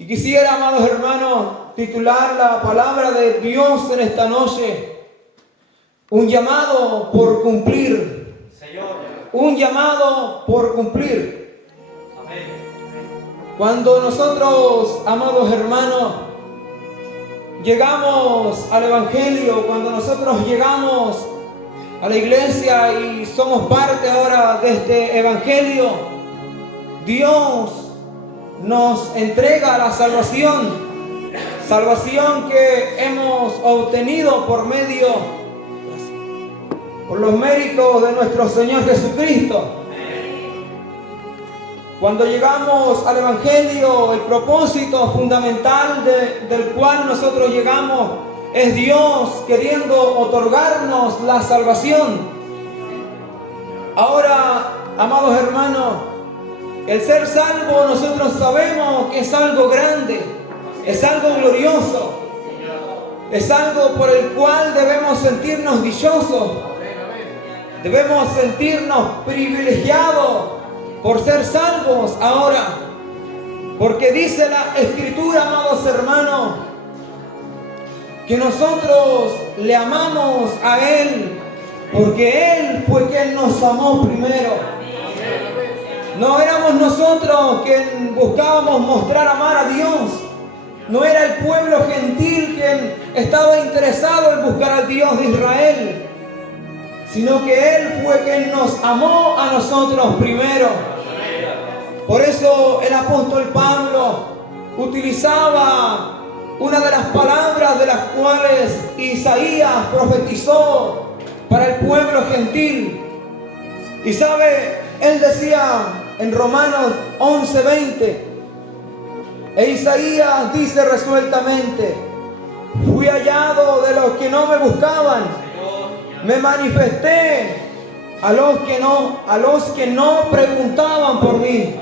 Y quisiera, amados hermanos, titular la palabra de Dios en esta noche: un llamado por cumplir. Señor. Un llamado por cumplir. Amén. Cuando nosotros, amados hermanos, llegamos al Evangelio, cuando nosotros llegamos a la iglesia y somos parte ahora de este Evangelio, Dios nos entrega la salvación. Salvación que hemos obtenido por los méritos de nuestro Señor Jesucristo. Cuando llegamos al Evangelio, el propósito fundamental del cual nosotros llegamos es Dios queriendo otorgarnos la salvación. Ahora, amados hermanos, el ser salvo nosotros sabemos que es algo grande, es algo glorioso, es algo por el cual debemos sentirnos dichosos, debemos sentirnos privilegiados por ser salvos ahora, porque dice la Escritura, amados hermanos, que nosotros le amamos a Él porque Él fue quien nos amó primero. No éramos nosotros quien buscábamos mostrar amar a Dios. No era el pueblo gentil quien estaba interesado en buscar al Dios de Israel, sino que Él fue quien nos amó a nosotros primero. Por eso el apóstol Pablo utilizaba una de las palabras de las cuales Isaías profetizó para el pueblo gentil. Y sabe, él decía en Romanos 11:20, e Isaías dice resueltamente: fui hallado de los que no me buscaban, me manifesté a los que no preguntaban por mí.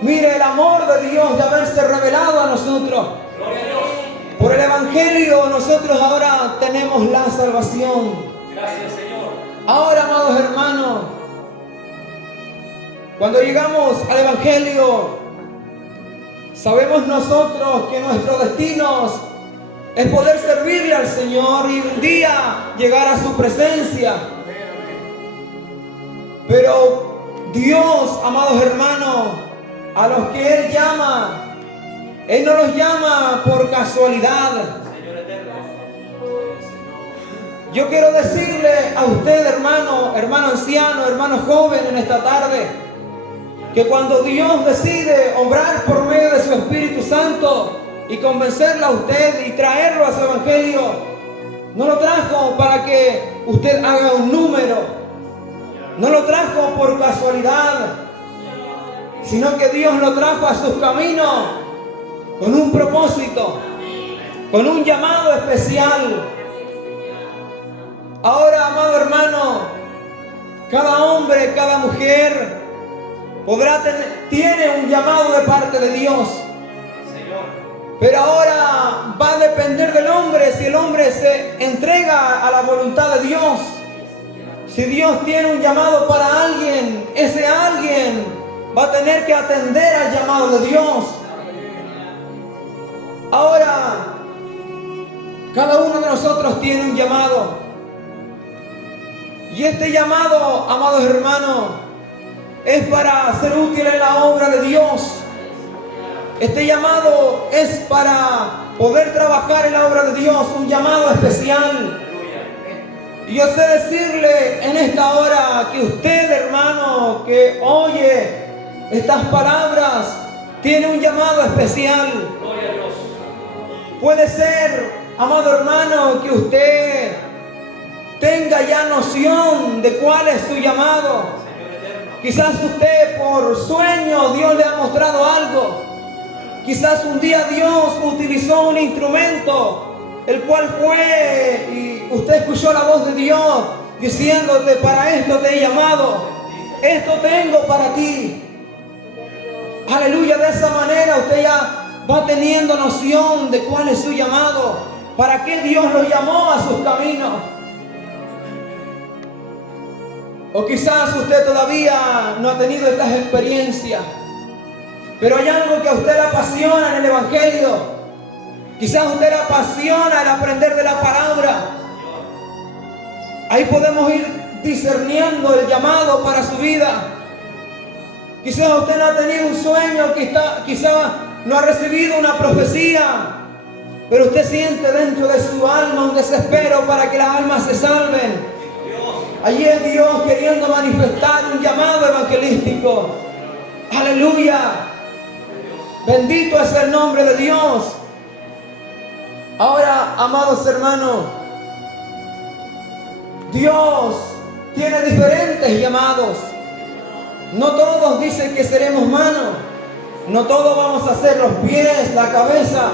Mire el amor de Dios de haberse revelado a nosotros. Por el Evangelio nosotros ahora tenemos la salvación. Gracias, Señor. Ahora, amados hermanos, cuando llegamos al Evangelio, sabemos nosotros que nuestro destino es poder servirle al Señor y un día llegar a su presencia. Pero Dios, amados hermanos, a los que Él llama, Él no los llama por casualidad. Yo quiero decirle a usted, hermano anciano, hermano joven, en esta tarde, que cuando Dios decide obrar por medio de su Espíritu Santo y convencerla a usted y traerlo a su Evangelio, no lo trajo para que usted haga un número, no lo trajo por casualidad, sino que Dios lo trajo a sus caminos con un propósito, con un llamado especial. Ahora, amado hermano, cada hombre, cada mujer tiene un llamado de parte de Dios. Pero ahora va a depender del hombre si el hombre se entrega a la voluntad de Dios. Si Dios tiene un llamado para alguien, ese alguien va a tener que atender al llamado de Dios. Ahora, cada uno de nosotros tiene un llamado. Y este llamado, amados hermanos, es para ser útil en la obra de Dios. Este llamado es para poder trabajar en la obra de Dios, un llamado especial. Y yo sé decirle en esta hora que usted, hermano, que oye estas palabras, tiene un llamado especial. Puede ser, amado hermano, que usted tenga ya noción de cuál es su llamado. Quizás usted por sueño Dios le ha mostrado algo. Quizás un día Dios utilizó un instrumento, el cual fue y usted escuchó la voz de Dios diciéndote: para esto te he llamado, esto tengo para ti. Aleluya, de esa manera usted ya va teniendo noción de cuál es su llamado, para qué Dios lo llamó a sus caminos. O quizás usted todavía no ha tenido estas experiencias. pero hay algo que a usted le apasiona en el Evangelio. Quizás a usted le apasiona el aprender de la palabra. Ahí podemos ir discerniendo el llamado para su vida. Quizás usted no ha tenido un sueño, quizás no ha recibido una profecía, pero usted siente dentro de su alma un desespero para que las almas se salven. Allí es Dios queriendo manifestar un llamado evangelístico. Aleluya. Bendito es el nombre de Dios. Ahora, amados hermanos, Dios tiene diferentes llamados. No todos dicen que seremos manos, no todos vamos a ser los pies, la cabeza,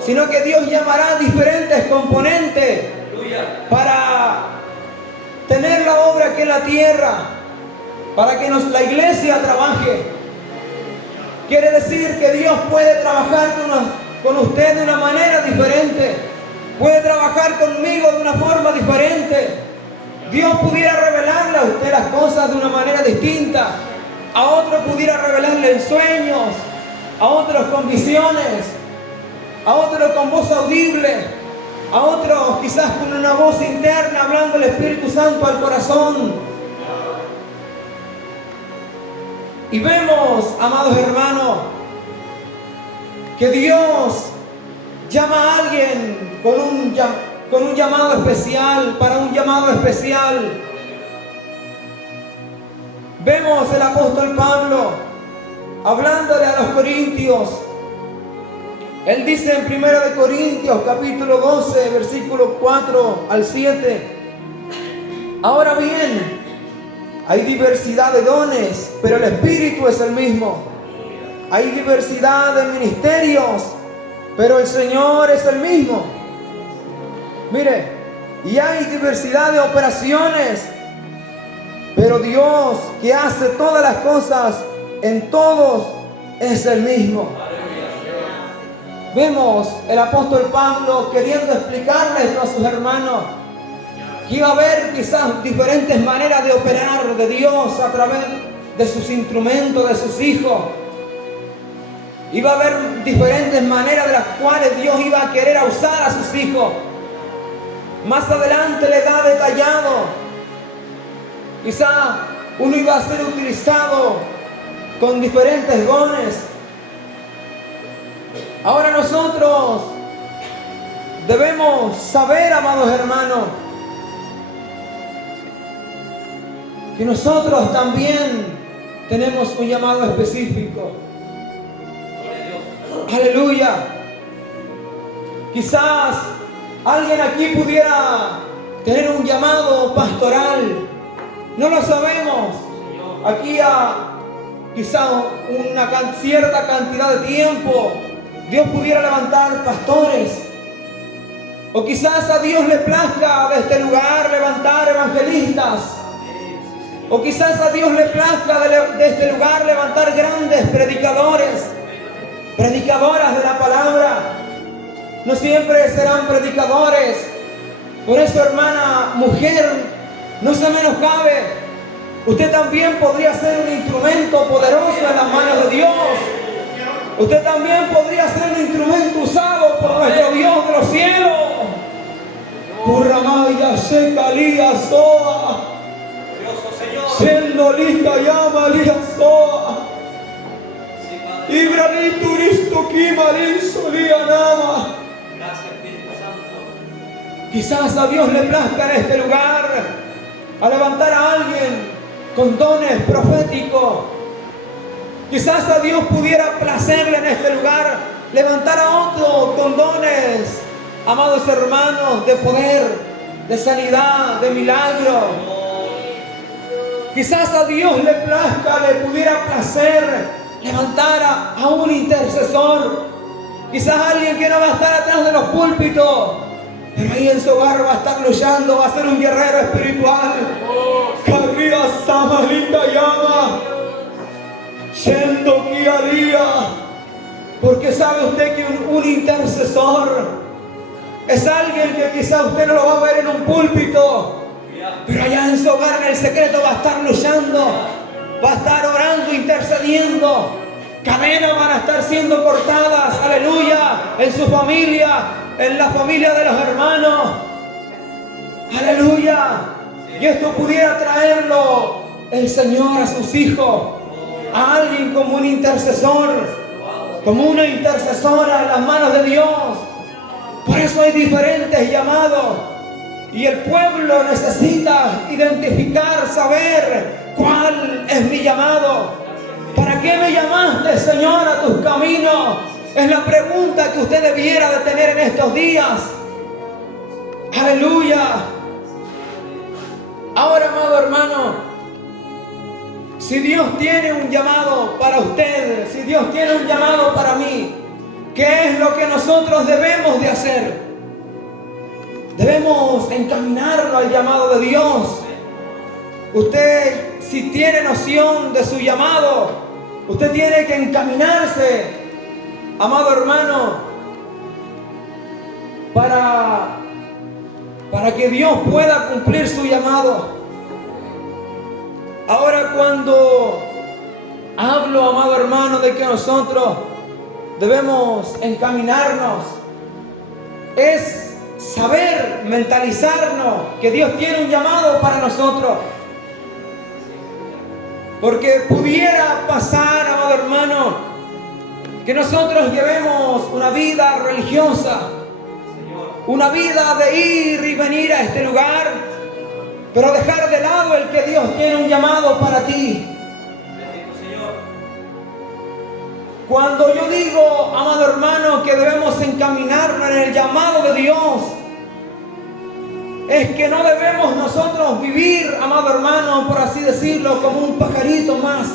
sino que Dios llamará diferentes componentes para tener la obra aquí en la tierra, para que la iglesia trabaje. Quiere decir que Dios puede trabajar con usted de una manera diferente, puede trabajar conmigo de una forma diferente. Dios pudiera revelarle a usted las cosas de una manera distinta, a otro pudiera revelarle en sueños, a otros con visiones, a otros con voz audible, a otros quizás con una voz interna hablando el Espíritu Santo al corazón. Y vemos, amados hermanos, que Dios llama a alguien con un llamado especial, para un llamado especial. Vemos el apóstol Pablo hablándole a los corintios. Él dice en 1 Corintios capítulo 12, versículo 4 al 7: ahora bien, hay diversidad de dones, pero el Espíritu es el mismo. Hay diversidad de ministerios, pero el Señor es el mismo. Mire, y hay diversidad de operaciones, pero Dios que hace todas las cosas en todos es el mismo. Vemos el apóstol Pablo queriendo explicarles a sus hermanos que iba a haber quizás diferentes maneras de operar de Dios a través de sus instrumentos, de sus hijos. Iba a haber diferentes maneras de las cuales Dios iba a querer usar a sus hijos. Más adelante le da detallado. Quizá uno iba a ser utilizado con diferentes dones. Ahora nosotros debemos saber, amados hermanos, que nosotros también tenemos un llamado específico. Aleluya. Quizás alguien aquí pudiera tener un llamado pastoral. No lo sabemos. Aquí a quizás una cierta cantidad de tiempo Dios pudiera levantar pastores. O quizás a Dios le plazca de este lugar levantar evangelistas. O quizás a Dios le plazca de este lugar levantar grandes predicadores, predicadoras de la palabra. No siempre serán predicadores. Por eso, hermana, mujer, no se menoscabe. Usted también podría ser un instrumento poderoso en las manos de Dios. Usted también podría ser un instrumento usado por nuestro Dios de los cielos. Curramaya Shekalia Soa. Siendo lista llama Lía Soa. Ibrani Turisto Kimarin Solía Nama. Quizás a Dios le plazca en este lugar a levantar a alguien con dones proféticos. Quizás a Dios pudiera placerle en este lugar levantar a otro con dones, amados hermanos, de poder, de sanidad, de milagro. Quizás a Dios le plazca, le pudiera placer levantar a un intercesor. Quizás alguien que no va a estar atrás de los púlpitos, pero ahí en su hogar va a estar luchando, va a ser un guerrero espiritual. Carría Samalita llama, Shendo Kiaría. Porque sabe usted que un intercesor es alguien que quizás usted no lo va a ver en un púlpito, pero allá en su hogar, en el secreto, va a estar luchando, va a estar orando, intercediendo. Cadenas van a estar siendo cortadas, aleluya, en su familia, en la familia de los hermanos. Aleluya. Y esto pudiera traerlo el Señor a sus hijos, a alguien como un intercesor, como una intercesora en las manos de Dios. Por eso hay diferentes llamados. Y el pueblo necesita identificar, saber cuál es mi llamado. ¿Para qué me llamaste, Señor, a tus caminos? Es la pregunta que usted debiera de tener en estos días. Aleluya. Ahora, amado hermano, si Dios tiene un llamado para usted, si Dios tiene un llamado para mí, ¿qué es lo que nosotros debemos de hacer? Debemos encaminarnos al llamado de Dios. Usted, si tiene noción de su llamado, usted tiene que encaminarse, amado hermano, para que Dios pueda cumplir su llamado. Ahora, cuando hablo, amado hermano, de que nosotros debemos encaminarnos, es saber, mentalizarnos que Dios tiene un llamado para nosotros. Porque pudiera pasar, amado hermano, que nosotros llevemos una vida religiosa, una vida de ir y venir a este lugar, pero dejar de lado el que Dios tiene un llamado para ti. Cuando yo digo, amado hermano, que debemos encaminarnos en el llamado de Dios, es que no debemos nosotros vivir, amado hermano, por así decirlo, como un pajarito más.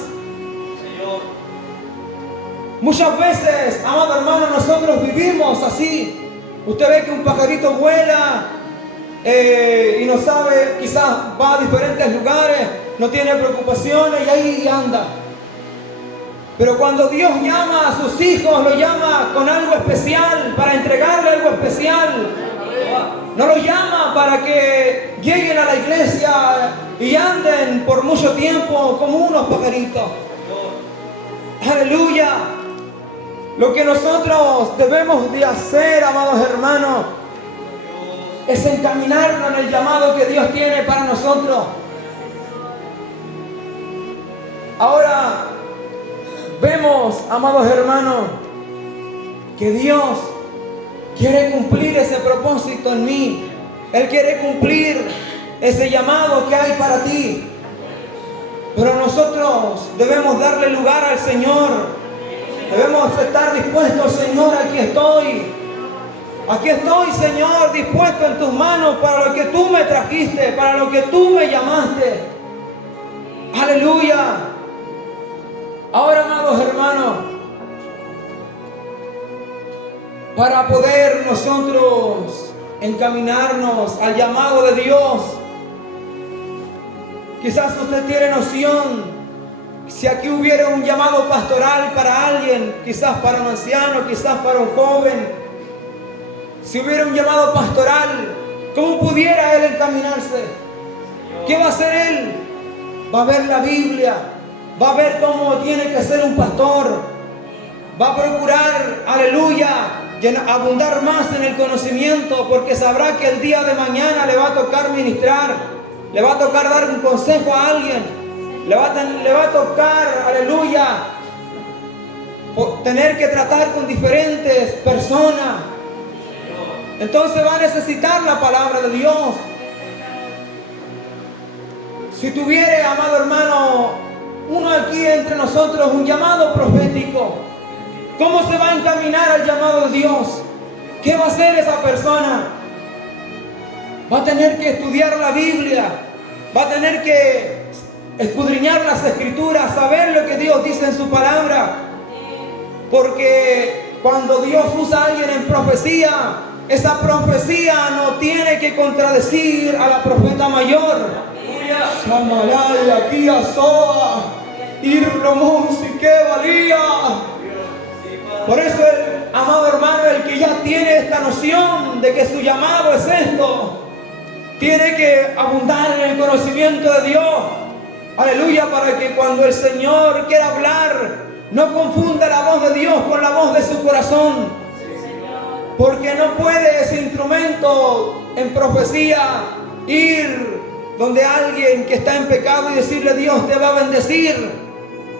Muchas veces, amado hermano, nosotros vivimos así. Usted ve que un pajarito vuela y no sabe, quizás va a diferentes lugares, no tiene preocupaciones y ahí anda. Pero cuando Dios llama a sus hijos, lo llama con algo especial, para entregarle algo especial. No lo llama para que lleguen a la iglesia y anden por mucho tiempo como unos pajaritos. Aleluya. Lo que nosotros debemos de hacer, amados hermanos, es encaminarnos en el llamado que Dios tiene para nosotros. Ahora vemos, amados hermanos, que Dios quiere cumplir ese propósito en mí. Él quiere cumplir ese llamado que hay para ti. Pero nosotros debemos darle lugar al Señor. Debemos estar dispuestos, Señor, aquí estoy. Aquí estoy, Señor, dispuesto en tus manos para lo que tú me trajiste, para lo que tú me llamaste. Aleluya. Ahora, amados hermanos, para poder nosotros encaminarnos al llamado de Dios, quizás usted tiene noción, si aquí hubiera un llamado pastoral para alguien, quizás para un anciano, quizás para un joven, si hubiera un llamado pastoral, ¿cómo pudiera él encaminarse? ¿Qué va a hacer él? Va a ver la Biblia, va a ver cómo tiene que ser un pastor, va a procurar, aleluya, abundar más en el conocimiento, porque sabrá que el día de mañana le va a tocar ministrar, le va a tocar dar un consejo a alguien, le va a tocar, aleluya, tener que tratar con diferentes personas. Entonces va a necesitar la palabra de Dios. Si tuviera, amado hermano, uno aquí entre nosotros, un llamado profético, ¿cómo se va a encaminar al llamado de Dios? ¿Qué va a hacer esa persona? Va a tener que estudiar la Biblia, va a tener que escudriñar las escrituras, saber lo que Dios dice en su palabra. Porque cuando Dios usa a alguien en profecía, esa profecía no tiene que contradecir a la profeta mayor. Shamalaya, aquí asoa, irromonsi, que valía. Por eso el amado hermano, el que ya tiene esta noción de que su llamado es esto, tiene que abundar en el conocimiento de Dios. Aleluya, para que cuando el Señor quiera hablar No confunda la voz de Dios con la voz de su corazón. Porque no puede ese instrumento en profecía ir donde alguien que está en pecado y decirle: Dios te va a bendecir.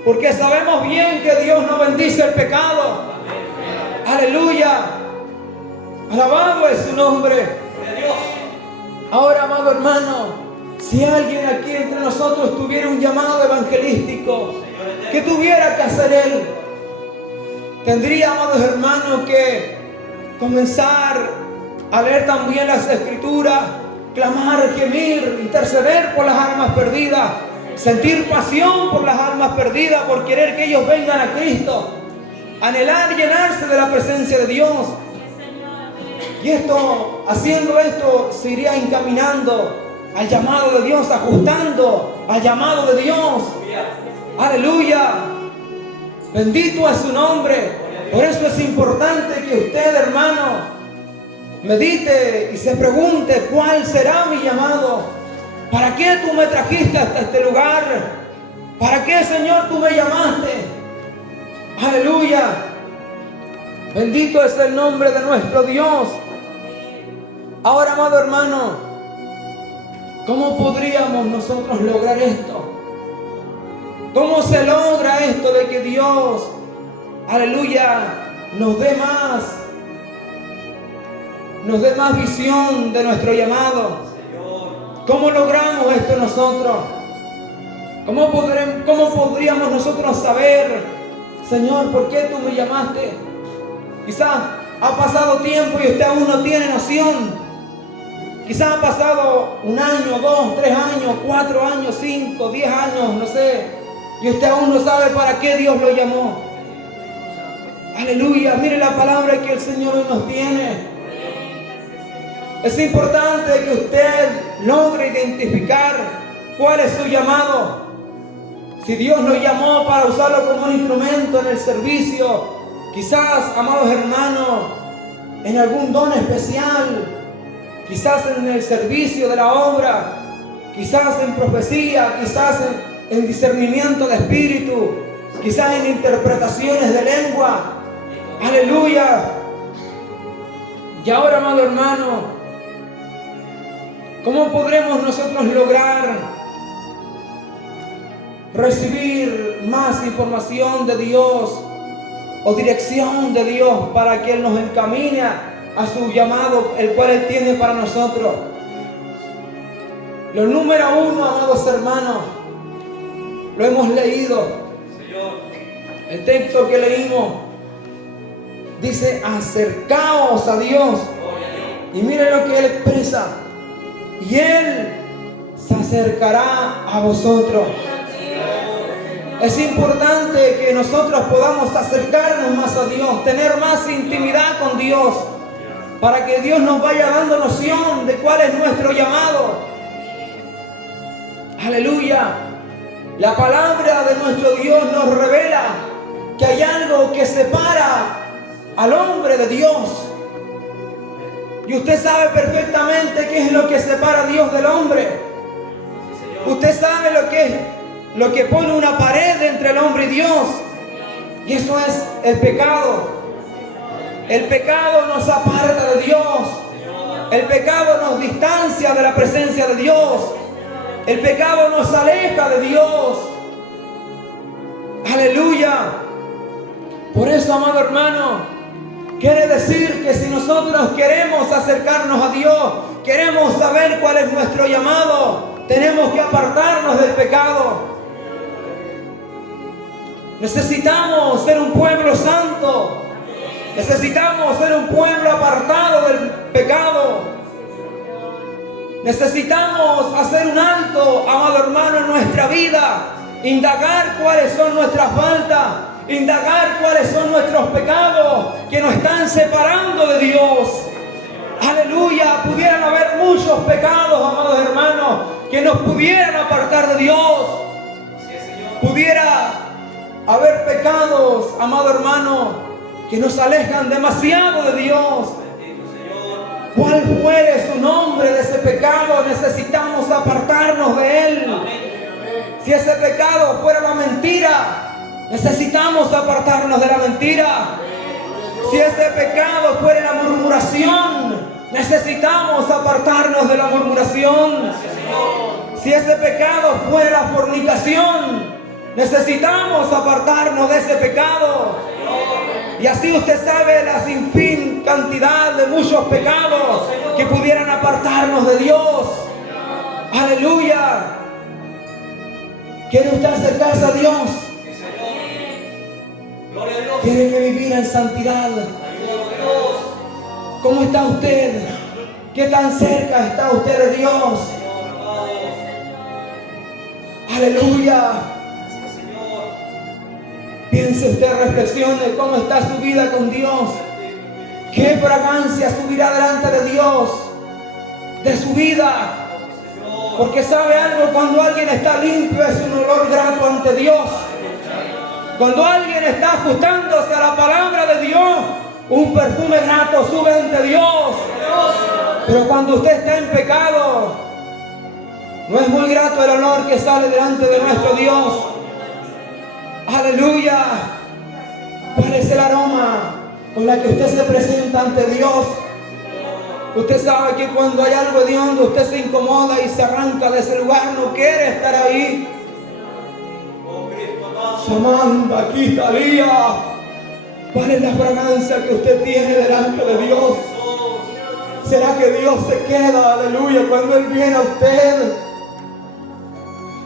Porque sabemos bien que Dios no bendice el pecado. Aleluya. Alabado es su nombre. Ahora, amado hermano, si alguien aquí entre nosotros tuviera un llamado evangelístico, ¿qué tuviera que hacer él? Tendría, amados hermanos, que comenzar a leer también las escrituras, clamar, gemir, interceder por las almas perdidas, sentir pasión por las almas perdidas, por querer que ellos vengan a Cristo, anhelar llenarse de la presencia de Dios. Y esto, haciendo esto, se iría encaminando al llamado de Dios, ajustando al llamado de Dios. Aleluya. Bendito es su nombre. Por eso es importante que usted, hermano, medite y se pregunte: ¿cuál será mi llamado? ¿Para qué tú me trajiste hasta este lugar? ¿Para qué, Señor, tú me llamaste? Aleluya. Bendito es el nombre de nuestro Dios. Ahora, amado hermano, ¿cómo podríamos nosotros lograr esto? ¿Cómo se logra esto de que Dios, aleluya, nos dé más visión de nuestro llamado? ¿Cómo logramos esto nosotros? ¿Cómo podríamos nosotros saber, Señor, por qué tú me llamaste? Quizás ha pasado tiempo y usted aún no tiene noción. Quizás ha pasado 1 año, 2, 3 años, 4 años, 5, 10 años, no sé. Y usted aún no sabe para qué Dios lo llamó. Aleluya, mire la palabra que el Señor hoy nos tiene. Es importante que usted logre identificar cuál es su llamado. Si Dios lo llamó para usarlo como un instrumento en el servicio, quizás, amados hermanos, en algún don especial, quizás en el servicio de la obra, quizás en profecía, quizás en discernimiento de espíritu, quizás en interpretaciones de lengua. Aleluya. Y ahora, amado hermano, ¿cómo podremos nosotros lograr recibir más información de Dios o dirección de Dios para que Él nos encamine a su llamado, el cual Él tiene para nosotros? Lo número 1, amados hermanos, lo hemos leído. El texto que leímos dice: acercaos a Dios. Y miren lo que Él expresa: y Él se acercará a vosotros. Es importante que nosotros podamos acercarnos más a Dios, tener más intimidad con Dios, para que Dios nos vaya dando noción de cuál es nuestro llamado. Aleluya. La palabra de nuestro Dios nos revela que hay algo que separa al hombre de Dios. Y usted sabe perfectamente qué es lo que separa a Dios del hombre. Usted sabe lo que pone una pared entre el hombre y Dios. Y eso es el pecado. El pecado nos aparta de Dios. El pecado nos distancia de la presencia de Dios. El pecado nos aleja de Dios. Aleluya. Por eso, amado hermano, quiere decir que si nosotros queremos acercarnos a Dios, queremos saber cuál es nuestro llamado, tenemos que apartarnos del pecado. Necesitamos ser un pueblo santo. Necesitamos ser un pueblo apartado del pecado. Necesitamos hacer un alto, amado hermano, en nuestra vida. Indagar cuáles son nuestras faltas. Indagar cuáles son nuestros pecados que nos están separando de Dios. Aleluya. Pudieran haber muchos pecados, amados hermanos, que nos pudieran apartar de Dios. Pudiera haber pecados, amado hermano, que nos alejan demasiado de Dios. ¿Cuál fuere su nombre de ese pecado? Necesitamos apartarnos de él. Si ese pecado fuera la mentira, Necesitamos apartarnos de la mentira. Si ese pecado fuera la murmuración, necesitamos apartarnos de la murmuración. Si ese pecado fuera la fornicación, necesitamos apartarnos de ese pecado. Y así usted sabe la sin fin cantidad de muchos pecados que pudieran apartarnos de Dios. Aleluya. ¿Quiere usted acercarse a Dios? ¿Quiere que vivir en santidad? ¿Cómo está usted? ¿Qué tan cerca está usted de Dios? Aleluya. Piense usted, reflexione cómo está su vida con Dios. ¿Qué fragancia subirá delante de Dios de su vida? Porque sabe algo, cuando alguien está limpio es un olor grato ante Dios. Cuando alguien está ajustándose a la palabra de Dios, un perfume grato sube ante Dios. Pero cuando usted está en pecado, no es muy grato el olor que sale delante de nuestro Dios. Aleluya. ¿Cuál es el aroma con la que usted se presenta ante Dios? Usted sabe que cuando hay algo hediondo, usted se incomoda y se arranca de ese lugar, no quiere estar ahí. Samanda, Quitalia. ¿Cuál es la fragancia que usted tiene delante de Dios? ¿Será que Dios se queda, aleluya, cuando Él viene a usted?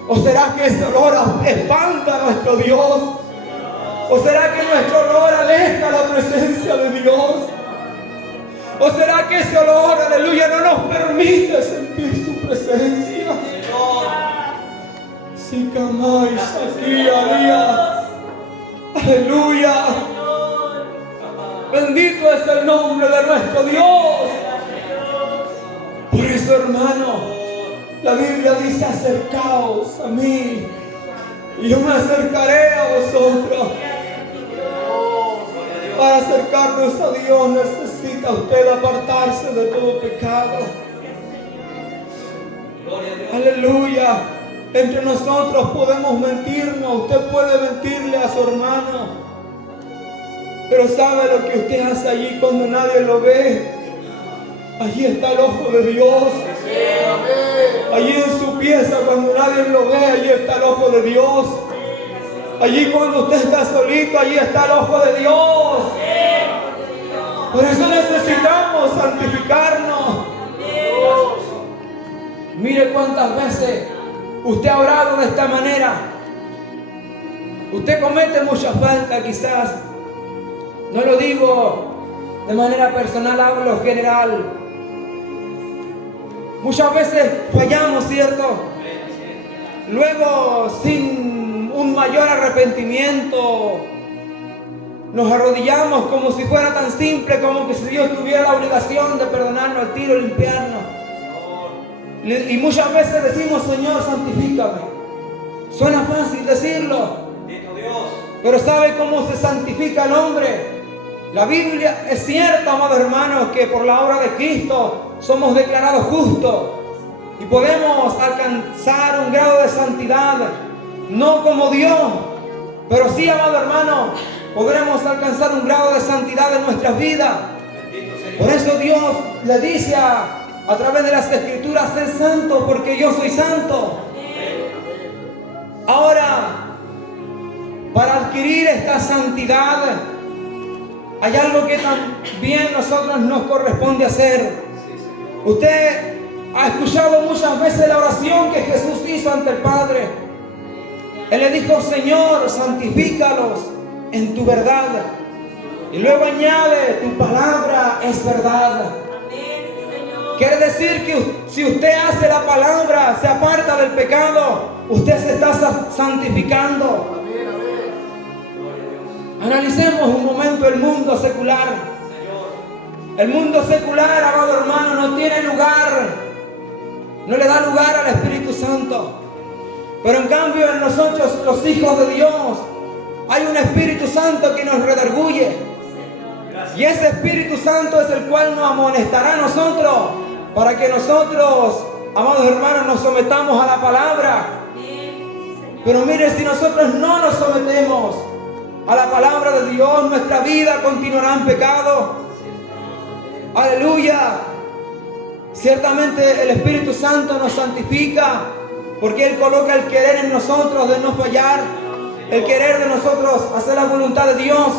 ¿O será que ese olor espanta a nuestro Dios? ¿O será que nuestro olor aleja la presencia de Dios? ¿O será que ese olor, aleluya, no nos permite sentir su presencia? Sikamai, Sakia, aleluya. Bendito es el nombre de nuestro Dios. Por eso, hermano, la Biblia dice: acercaos a mí y yo me acercaré a vosotros. Para acercarnos a Dios necesita usted apartarse de todo pecado. Aleluya. Entre nosotros podemos mentirnos. Usted puede mentirle a su hermano, pero ¿sabe lo que usted hace allí cuando nadie lo ve? Allí está el ojo de Dios. Allí en su pieza, cuando nadie lo ve, allí está el ojo de Dios. Allí cuando usted está solito, allí está el ojo de Dios. Por eso necesitamos santificarnos. Mire cuántas veces usted ha orado de esta manera. Usted comete mucha falta, quizás. No lo digo de manera personal, hablo general. Muchas veces fallamos, ¿cierto? Luego, sin un mayor arrepentimiento, nos arrodillamos como si fuera tan simple, como que si Dios tuviera la obligación de perdonarnos al tiro, limpiarnos. Y muchas veces decimos: Señor, santifícame. Suena fácil decirlo, pero ¿sabe cómo se santifica el hombre? La Biblia es cierta, amados hermanos, que por la obra de Cristo somos declarados justos y podemos alcanzar un grado de santidad, no como Dios, pero sí, amado hermano, podremos alcanzar un grado de santidad en nuestras vidas. Por eso Dios le dice a través de las Escrituras: sé santo porque yo soy santo. Ahora, para adquirir esta santidad, hay algo que también nosotros nos corresponde hacer. Usted ha escuchado muchas veces la oración que Jesús hizo ante el Padre. Él le dijo: Señor, santifícalos en tu verdad. Y luego añade: tu palabra es verdad. Quiere decir que si usted hace la palabra, se aparta del pecado, usted se está santificando. Analicemos un momento el mundo secular. El mundo secular, amado hermano, no tiene lugar, no le da lugar al Espíritu Santo. Pero en cambio en nosotros, los hijos de Dios, hay un Espíritu Santo que nos redarguye. Y ese Espíritu Santo es el cual nos amonestará a nosotros, para que nosotros, amados hermanos, nos sometamos a la palabra. Pero mire, si nosotros no nos sometemos, a la palabra de Dios, nuestra vida continuará en pecado. Aleluya. Ciertamente el Espíritu Santo nos santifica, porque Él coloca el querer en nosotros de no fallar, el querer de nosotros hacer la voluntad de Dios.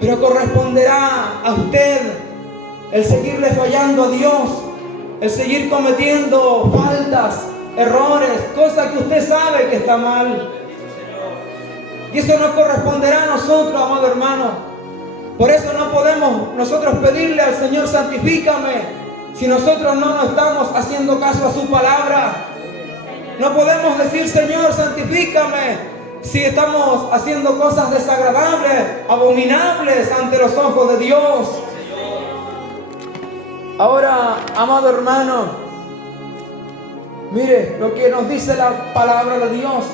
Pero corresponderá a usted el seguirle fallando a Dios, el seguir cometiendo faltas, errores, cosas que usted sabe que está mal. Y eso no corresponderá a nosotros, amado hermano. Por eso no podemos nosotros pedirle al Señor, santifícame, si nosotros no estamos haciendo caso a su palabra. No podemos decir, Señor, santifícame, si estamos haciendo cosas desagradables, abominables ante los ojos de Dios. Ahora, amado hermano, mire lo que nos dice la palabra de Dios.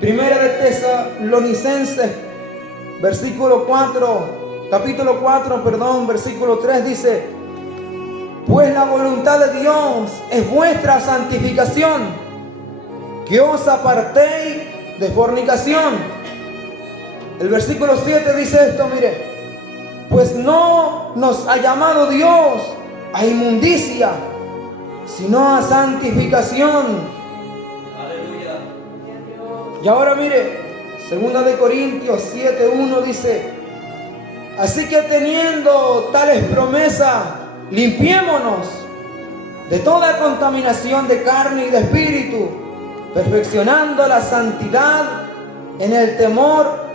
Primera de Tesalonicenses, capítulo 4, versículo 3 dice: pues la voluntad de Dios es vuestra santificación, que os apartéis de fornicación. El versículo 7 dice esto, mire: pues no nos ha llamado Dios a inmundicia, sino a santificación. Aleluya. Y ahora mire, 2 de Corintios 7:1 dice: así que teniendo tales promesas, limpiémonos de toda contaminación de carne y de espíritu, perfeccionando la santidad en el temor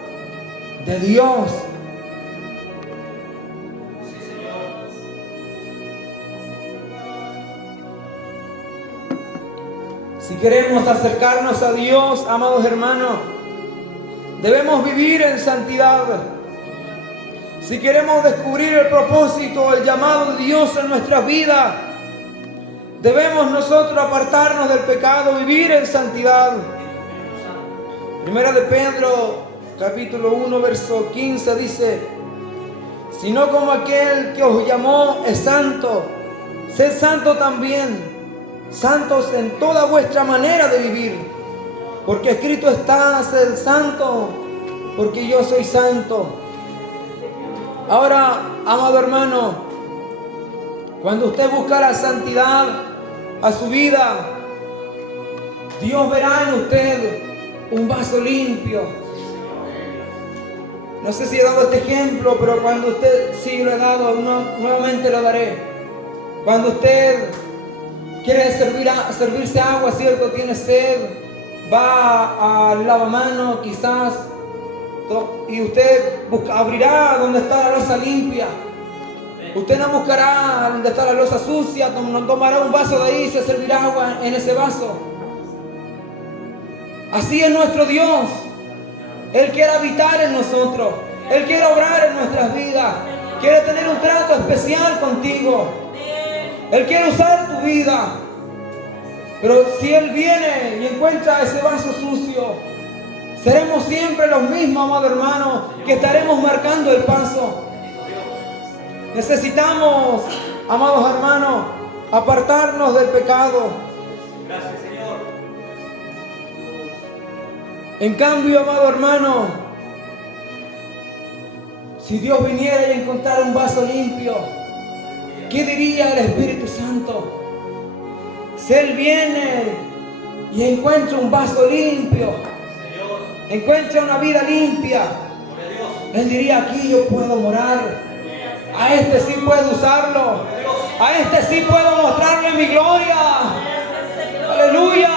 de Dios. Sí, Señor. Si queremos acercarnos a Dios, amados hermanos, debemos vivir en santidad. Si queremos descubrir el propósito, el llamado de Dios en nuestras vidas, debemos nosotros apartarnos del pecado, vivir en santidad. Primera de Pedro, capítulo 1, verso 15 dice: sino como aquel que os llamó es santo, sed santo también, santos en toda vuestra manera de vivir, porque escrito está: sed santo, porque yo soy santo. Ahora, amado hermano, cuando usted busca la santidad a su vida, Dios verá en usted un vaso limpio. No sé si he dado este ejemplo, pero cuando usted, sí lo he dado, nuevamente lo daré. Cuando usted quiere servirse agua, ¿cierto? Tiene sed, va al lavamanos quizás, y usted abrirá donde está la loza limpia. Usted no buscará donde está la loza sucia, no tomará un vaso de ahí y se servirá agua en ese vaso. Así es nuestro Dios. Él quiere habitar en nosotros. Él quiere obrar en nuestras vidas. Quiere tener un trato especial contigo. Él quiere usar tu vida. Pero si Él viene y encuentra ese vaso sucio, seremos siempre los mismos, amado hermano, que estaremos marcando el paso. Necesitamos, amados hermanos, apartarnos del pecado. Gracias, Señor. En cambio, amado hermano, si Dios viniera y encontrara un vaso limpio, ¿qué diría el Espíritu Santo? Si Él viene y encuentra un vaso limpio, Señor. encuentra una vida limpia, Gloria a Dios. Él diría: aquí yo puedo morar. A este sí puedo usarlo. A este sí puedo mostrarle mi gloria. Aleluya.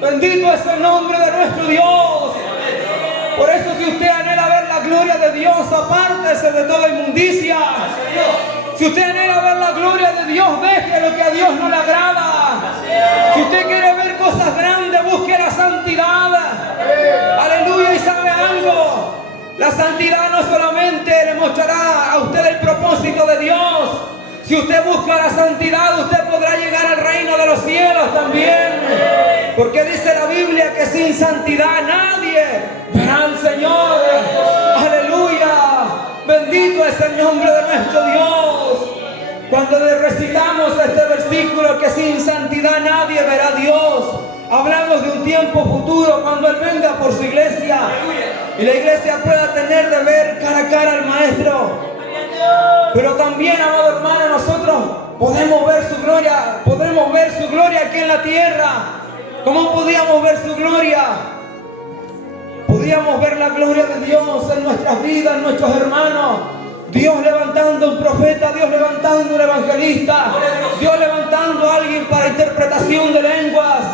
Bendito es el nombre de nuestro Dios. Por eso, si usted anhela ver la gloria de Dios, apártese de toda inmundicia. Si usted anhela ver la gloria de Dios, deje lo que a Dios no le agrada. Si usted quiere ver cosas grandes, busque la santidad. Aleluya. Y sabe algo, la santidad no solamente le mostrará a usted el propósito de Dios. Si usted busca la santidad, usted podrá llegar al reino de los cielos también. Porque dice la Biblia que sin santidad nadie verá al Señor. Aleluya. Bendito es el nombre de nuestro Dios. Cuando le recitamos este versículo, que sin santidad nadie verá a Dios, Hablamos de un tiempo futuro cuando Él venga por su iglesia y la iglesia pueda tener de ver cara a cara al Maestro. Pero también, amado hermano, nosotros podemos ver su gloria aquí en la tierra. ¿Cómo podíamos ver su gloria? Podíamos ver la gloria de Dios en nuestras vidas, en nuestros hermanos. Dios levantando un profeta, Dios levantando un evangelista, Dios levantando a alguien para interpretación de lenguas,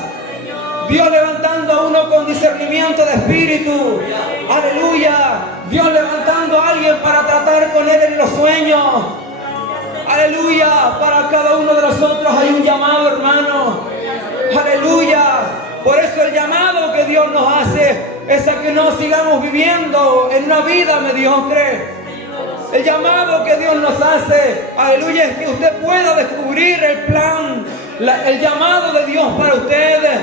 Dios levantando a uno con discernimiento de espíritu. Aleluya. Dios levantando a alguien para tratar con Él en los sueños. Aleluya. Para cada uno de nosotros hay un llamado, hermano. Aleluya. Por eso el llamado que Dios nos hace es a que no sigamos viviendo en una vida mediocre. El llamado que Dios nos hace, aleluya, es que usted pueda descubrir el plan, el llamado de Dios para ustedes.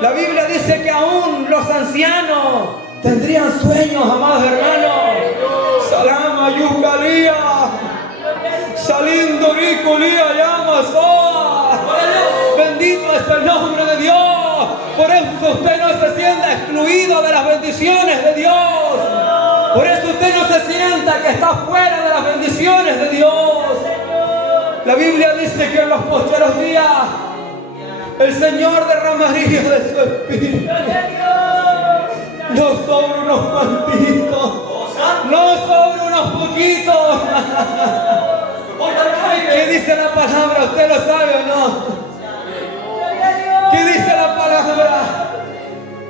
La Biblia dice que aún los ancianos tendrían sueños, amados hermanos. Salama yucalía, salindo ricolía llama soa. Bendito es el nombre de Dios. Por eso usted no se sienta excluido de las bendiciones de Dios. Por eso usted no se sienta que está fuera de las bendiciones de Dios. La Biblia dice que en los postreros días el Señor derramaría de su espíritu. No sobre unos cuantitos, no sobre unos poquitos. ¿Qué dice la palabra? ¿Usted lo sabe o no? ¿Qué dice la palabra?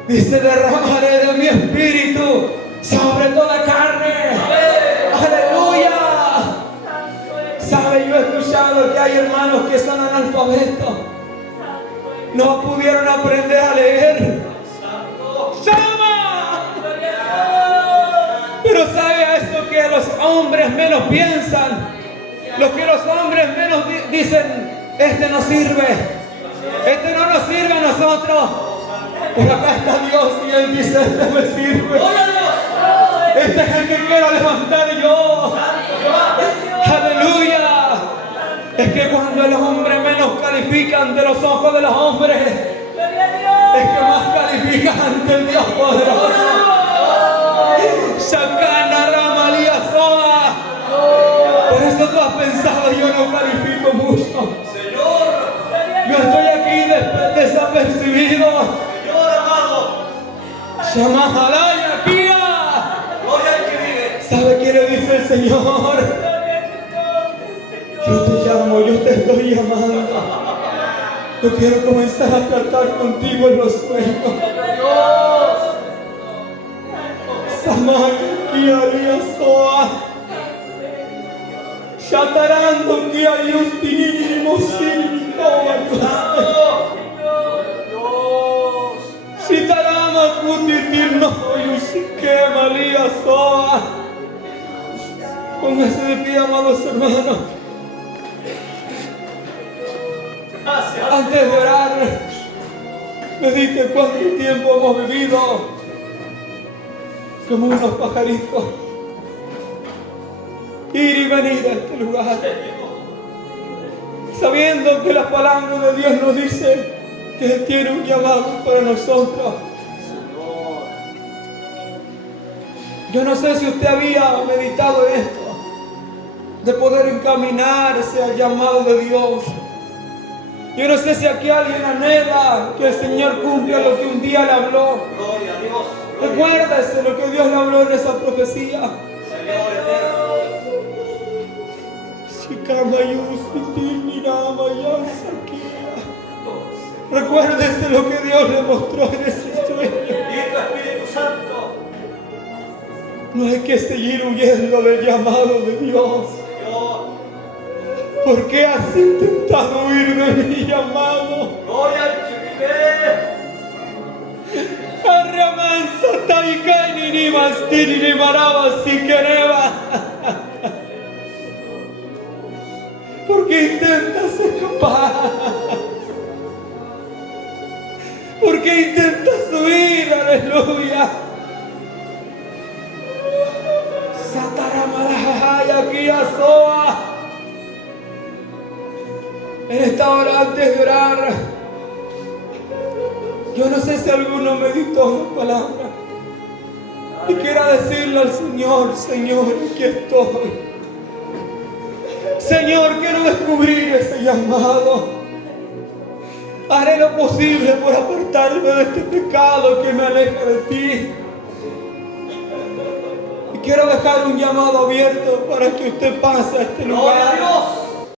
Dice: derramaré de mi espíritu sobre toda carne. Aleluya. ¿Sabe? Yo he escuchado que hay hermanos que son analfabetos. No pudieron aprender a leer. ¡Llama! Pero ¿sabe a eso que los hombres menos piensan? Lo que los hombres menos dicen: este no sirve. Este no nos sirve a nosotros. Pero acá está Dios y Él dice: este me sirve. Este es el que quiero levantar yo. Aleluya. Es que cuando los hombres menos califican de los ojos de los hombres, es que más califican ante el Dios poderoso. Sacana Ramalía Soa. Por eso tú has pensado: yo no califico mucho. Yo estoy aquí desapercibido. Shamahalaya Kia. ¿Sabe qué le dice el Señor? Yo te llamo, yo te estoy llamando. Yo quiero comenzar a tratar contigo en los sueños. Samaya Kia Soa. Shatarando Kia Yustini Mosini Sitarama Kutitirno Yusike Malia Soa. Póngase de pie, amados hermanos. Antes de orar, medite cuánto tiempo hemos vivido como unos pajaritos, ir y venir a este lugar, sabiendo que la palabra de Dios nos dice que Él tiene un llamado para nosotros. Yo no sé si usted había meditado en esto, de poder encaminarse al llamado de Dios. Yo no sé si aquí alguien anhela que el Señor cumpla lo que un día le habló. Gloria a Dios. Recuérdese lo que Dios le habló en esa profecía. Señor eterno. Recuérdese lo que Dios le mostró en ese sueño. Bendito Espíritu Santo. No hay que seguir huyendo del llamado de Dios. Señor. ¿Por qué has intentado huir de mi llamado? Gloria al que vive. Arramanza taikani ni mastini ni maraba si quereba. ¿Por qué intentas escapar? ¿Por qué intentas huir? Aleluya. Sataramalahaya Kiasoa. En esta hora, antes de orar, Yo no sé si alguno meditó la palabra y quiera decirle al Señor: Señor, aquí estoy. Señor, quiero descubrir ese llamado. Haré lo posible por apartarme de este pecado que me aleja de ti. Y quiero dejar un llamado abierto para que usted pase a este lugar.